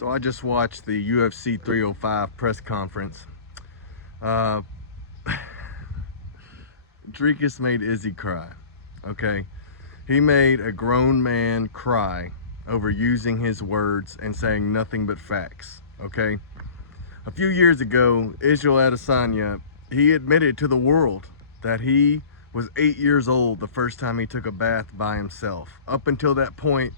So I just watched the UFC 305 press conference. Dricus made Izzy cry, okay? He made a grown man cry over using his words and saying nothing but facts, okay? A few years ago, Israel Adesanya, he admitted to the world that he was 8 years old the first time he took a bath by himself. Up until that point,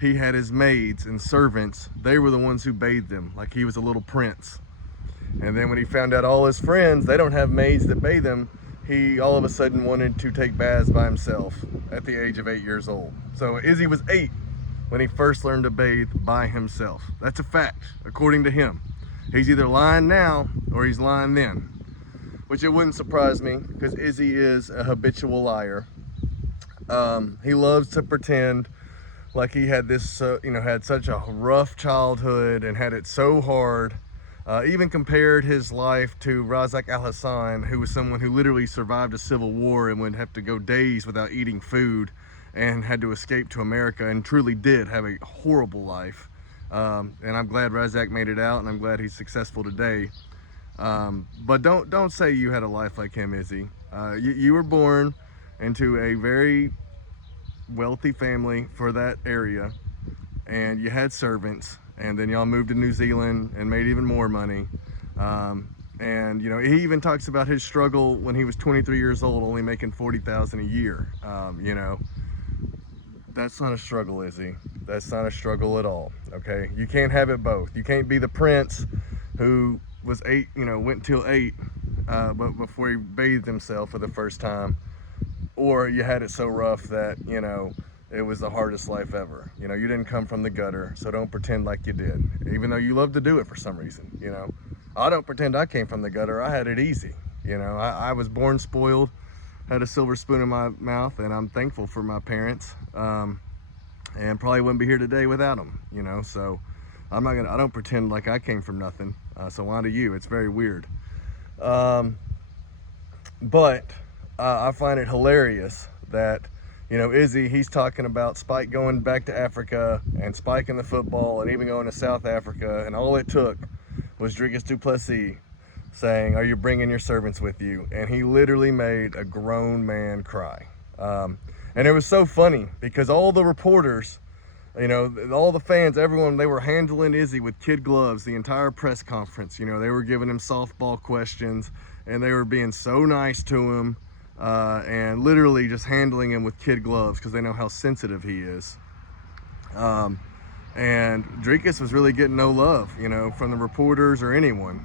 he had his maids and servants. They were the ones who bathed him like he was a little prince. And then when he found out all his friends, they don't have maids that bathe him, he all of a sudden wanted to take baths by himself at the age of 8 years old. So Izzy was 8 when he first learned to bathe by himself. That's a fact, according to him. He's either lying now or he's lying then, which it wouldn't surprise me because Izzy is a habitual liar. He loves to pretend like he had this, had such a rough childhood and had it so hard. Even compared his life to Razak Al-Hassan, who was someone who literally survived a civil war and would have to go days without eating food and had to escape to America and truly did have a horrible life. And I'm glad Razak made it out, and I'm glad he's successful today. But don't say you had a life like him, Izzy. You were born into a very wealthy family for that area, and you had servants, and then y'all moved to New Zealand and made even more money. And he even talks about his struggle when he was 23 years old, only making $40,000 a year. That's not a struggle, Izzy. That's not a struggle at all, okay? You can't have it both. You can't be the prince who was 8, went till 8, but before he bathed himself for the first time, or you had it so rough that, it was the hardest life ever. You didn't come from the gutter, so don't pretend like you did, even though you love to do it for some reason. I don't pretend I came from the gutter. I had it easy. I was born spoiled, had a silver spoon in my mouth, and I'm thankful for my parents, and probably wouldn't be here today without them, so I don't pretend like I came from nothing, so why do you? It's very weird. But I find it hilarious that, Izzy, he's talking about Spike going back to Africa and spiking the football and even going to South Africa, and all it took was Dricus du Plessis saying, "Are you bringing your servants with you?" And he literally made a grown man cry. And it was so funny because all the reporters, all the fans, everyone, they were handling Izzy with kid gloves the entire press conference. They were giving him softball questions, and they were being so nice to him, and literally just handling him with kid gloves because they know how sensitive he is. And Dricus was really getting no love, from the reporters or anyone.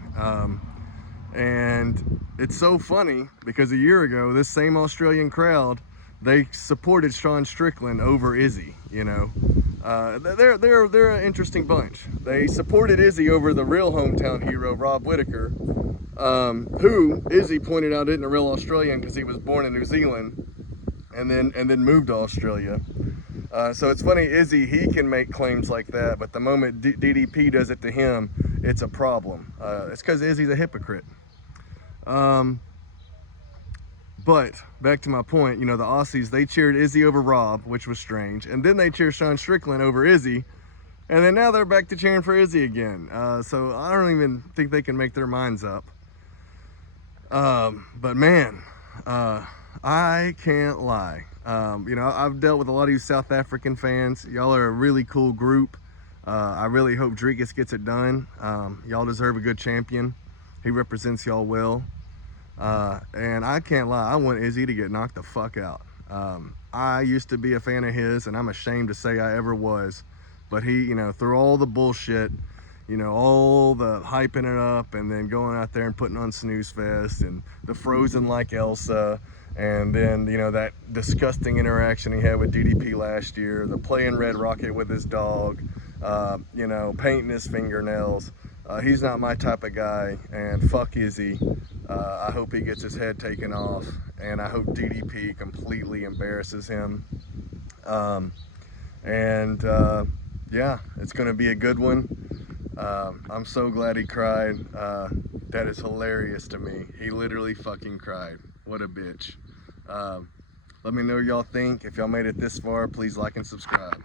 And it's so funny because a year ago, this same Australian crowd, they supported Sean Strickland over Izzy. They're an interesting bunch. They supported Izzy over the real hometown hero, Rob Whittaker, who Izzy pointed out isn't a real Australian because he was born in New Zealand and then moved to Australia. So it's funny, Izzy, he can make claims like that, but the moment DDP does it to him, it's a problem. It's because Izzy's a hypocrite. But back to my point, the Aussies, they cheered Izzy over Rob, which was strange, and then they cheered Sean Strickland over Izzy, and then now they're back to cheering for Izzy again. So I don't even think they can make their minds up. But man, I can't lie. I've dealt with a lot of you South African fans. Y'all are a really cool group. I really hope Dricus gets it done. Y'all deserve a good champion. He represents y'all well. And I can't lie, I want Izzy to get knocked the fuck out. I used to be a fan of his, and I'm ashamed to say I ever was. But he, through all the bullshit, all the hyping it up and then going out there and putting on Snooze Fest and the frozen like Elsa, and then, that disgusting interaction he had with DDP last year, the playing Red Rocket with his dog, painting his fingernails. He's not my type of guy, and fuck Izzy. I hope he gets his head taken off, and I hope DDP completely embarrasses him. Yeah, it's going to be a good one. I'm so glad he cried. That is hilarious to me. He literally fucking cried. What a bitch. Let me know what y'all think. If y'all made it this far, please like and subscribe.